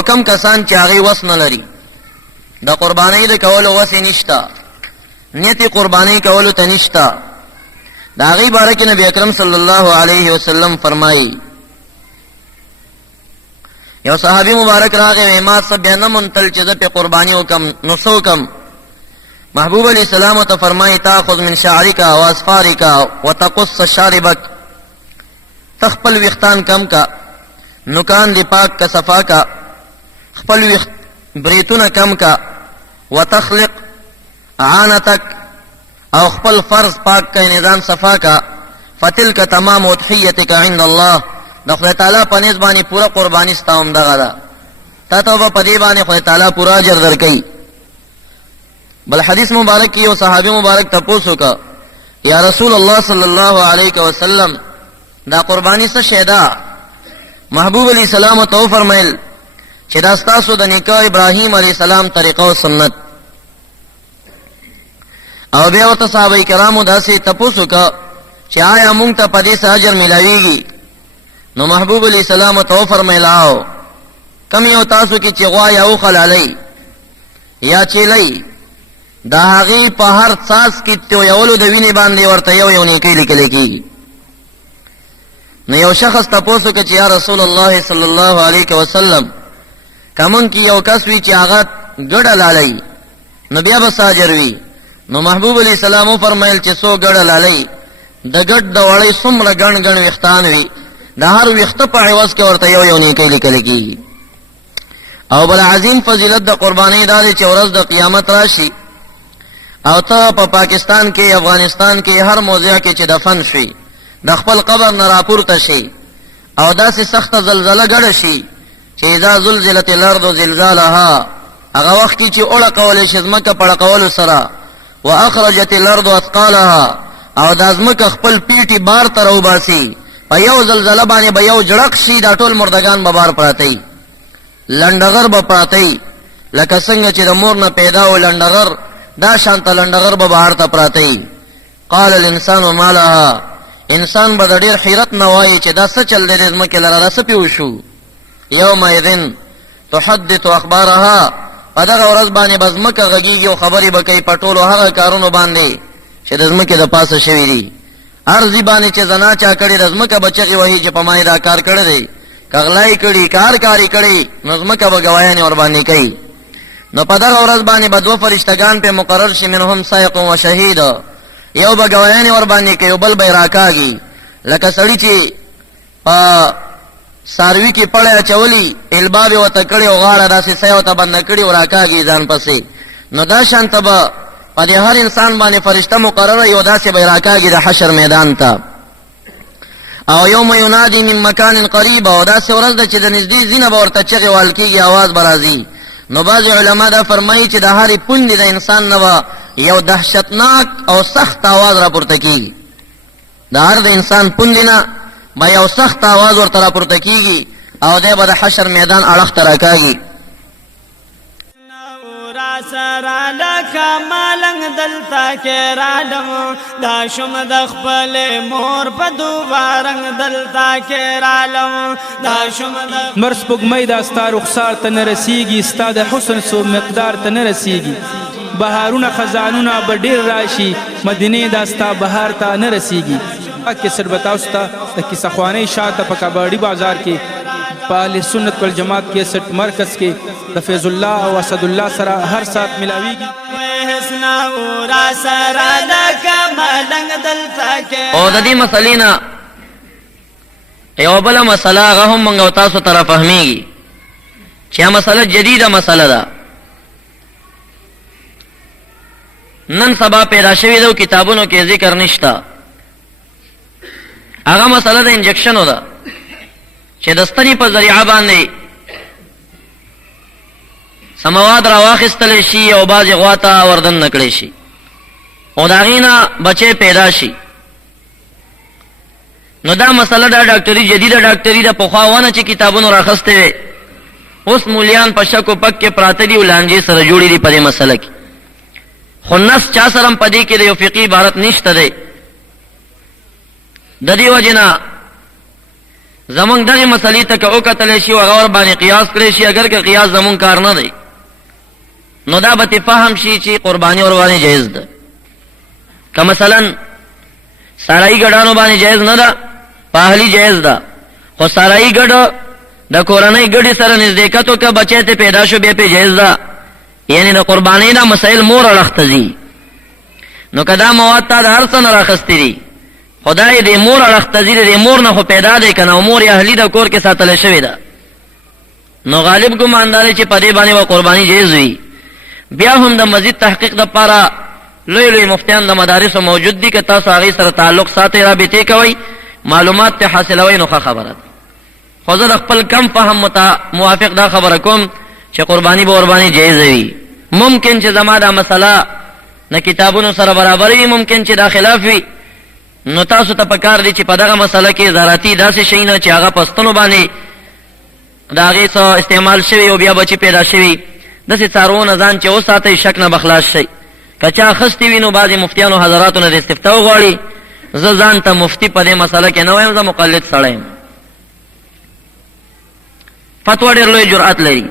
او کم کسان چې هغه وس نه لري د قربانۍ د کولو وس نشتا نیت قربانۍ کولو ته نشتا دا هغه باره کې نبی اکرم صلی الله علیه وسلم فرمایي یو صحابي مبارک راغی ما سب نه منتل چې په قرباني وکم نو سوکم محبوب علیہ السلام ته فرمایي تاخذ من شعرك واصفارك وتقص شاربك تخپل وختان کم کا نکان دی پاک کا صفا کا خپل بریتون کم کا وتخلق عانتك او خپل فرض پاک کا نظام صفا کا فتلك تمام اضحیتك عند الله د خدای تعالی په نسبت باندې پورا قربانی ستاوم دغه دا تا ته په دې باندې خدای تعالی پورا اجر درکړي بل حدیث مبارک کی او صحابی مبارک تپوسو کا یا رسول الله صلی الله علیه وسلم دا قربانی څه شیدا محبوب علیہ السلام تو فرمایل چې دا ستاسو د نکاح ابراهیم علیہ السلام طریقه او سنت او بیا ورته صحابه کرامو داسې تپوسو کا چې آیا مونږ ته په دې اجر ملایږي نو محبوب علیہ السلام تو فرمایلاو کم یو تاسو کې چې غوا یا او خلالای یا چلی دا هغه په هر ساس کې ته یولو د ویني باندې ورته یو نیکی لیکل کی نو یو شخص تاسو کې چې یا رسول الله صلی الله علیه وسلم کمن کې یو کس وی چې هغه ګډه لالای نو بیا به ساجر وی نو محبوب علیہ السلام فرمایل چې سو ګډه لالای د ګډ د وړې څومره ګڼ وختان وی د هر وخت په عوض کې ورته یو نیکی لیکل کی او بل عظیم فضیلت د قربانی دار چې ورځ د قیامت راشي او ته په پاکستان کې افغانستان کې هر موضع کې چې دفن شي د خپل قبر نه راپورته شي او داسې سخت زلزلہ ګډه شي چې اذا زلزلت الارض زلزالها هغه وخت کې چې اوړه کول شي ځمکه پړه کول سره واخرجت الارض اثقالها او د ځمکه خپل پیټي بار تر وباسي په یو زلزلہ باندې به یو جړق شي دا ټول مردگان به بار پراته لنډغر به پراته لکه څنګه چې د مور نه پیدا و لنډغر دا شانت لنډغر به بهر ته پراته قال الانسان ما لها انسان به ډیر حیرت نه وایي چې دا څه چل دی زمکه لره رس پیو شو یومئذ تحدث اخبارها په دغه ورځ باندې بزمکه غږیږي او خبرې به کوي په ټولو هغه کارونو باندې چې د زمکه د پاسه شوي دي ارزی باندې چې زنا چا کړي د زمکه بچي وایي چې په ما دا کار کړی دی کغلای کړي کاری کړي نو زمکه به گواهی ور باندې کوي نو په دغه ورځ باندې به دوه فرشتگان په مقرر شي منهم سائق و شهید یو به گواهی ور باندې کوي بل به راکاږي لکه سړی چې په ساروی کې پړې چولی الباب وته کړي او غاړه داسې سیو ته بند کړي او راکاږي ځان پسې نو دا شانت به په هر انسان باندې فرشتہ مقرره یو داسې به راکاږي د حشر میدان ته او یوم ینادی من مکان قریب او داسې ورځ ده چې د نږدې زینه به ورته چغې وال کېږي आवाज به راځي نو بعض علما دا فرمایي چې د هرې پوندې د انسان نه به یو دهشتناک او سخت आवाज راپورته کېږي د هر د انسان پوندې نه به یو سخت आवाज ورته راپورته کېږي او دی به د حشر میدان اړخ ته راکاږي سرا لکا مالنگ دلتا کے رالم دا شم دخپل مور پدو بارنگ دلتا کے رالم دا شم مرس پگمئی دا ستا رخسار تا نرسیگی ستا دا حسن سو مقدار تا نرسیگی بہارون خزانون بڑیر راشی مدینه دا ستا بہار تا نرسیگی اکی سر بتاو ستا اکی سخوانی شاعتا پا کباڑی بازار کی پاہل سنت والجماعت کے سٹ مرکز کے فیض اللہ و اسد اللہ سرا ہر ساتھ ملاوی گی او د دې مسلینا یو بل مسله هغه هم موږ تاسو ته فهميږي چې مسله جديده مسله ده نن سبا پیدا شوی د کتابونو کې ذکر نشتا هغه مسله د انجکشنو ده چې د ستنې په ذریعہ باندې سمواد را واخستل شي او باز غواتا وردن نکړي شي او داغینا بچه پیدا شي نو دا مسله دا ډاکټري جديده ډاکټري د پخواونه چې کتابونو راخسته وي اوس مولیان په شکو پک کې پراته دي ولانجې سره جوړې دي په دې مسله کې خو نس چا سره په دې کې د یو فقهي عبارت نشته دی د دې وجنه زمونږ دغه مسلې ته که وکتلی شي او هغه ورباندې قیاس کړی شي، اگر که قیاس زمونږ کار نه دی، نو دا به فهم شي چې قرباني ورباندې جایز ده. که مثلا سارایي ګډانو باندې جایز نه ده، پاهلي جایز ده، خو سارایي ګډ د کورنۍ ګډې سره نزدېکت وکړه، بچی ته پیدا شو، بیا پې جایز ده. یعنې د قربانۍ دا مسایل مور اړخ ته ځي. نو که دا مواد تا د هر څه نه راخستې دي، خدای دې مور اړخ ته ځي، دې مور نه خو پیدا دی که نه، او مور یې اهلي ده، کور کې ساتلی شوې ده، نو غالب ګمان دا دی چې په دې باندې به قرباني جایز وي. بیا هم د مزید تحقیق دپاره لوی لوی مفتیان د مدارسو موجود دي، که تاسو هغې سره تعلق ساتئ، رابطې کوئ، معلومات ته حاصلوئ، نو ښه خبره ده. خو زه د خپل کم فهم موافق دا خبره کوم چې قرباني به ورباندې جایزه وي. ممکن چې زما دا مسله نه کتابونو سره برابر وي، ممکن چې دا خلاف وي، نو تاسو ته پکار دی چې په دغه مسله کې زراعتي داسې شی نه چې هغه په ستنو باندې د هغې څه استعمال شوي او بیا بچي پیدا شوي، داسې څاروونه ځان چې وساتئ، شک نه به خلاص شئ. که چا اخیستې وي نو بعضې مفتیانو حضراتو نه د استفتاء وغواړي. زه ځان ته مفتي په دې مسله کې نه وایم، زه مقلد سړی یم. فتوا ډېر لوی جرأت لري.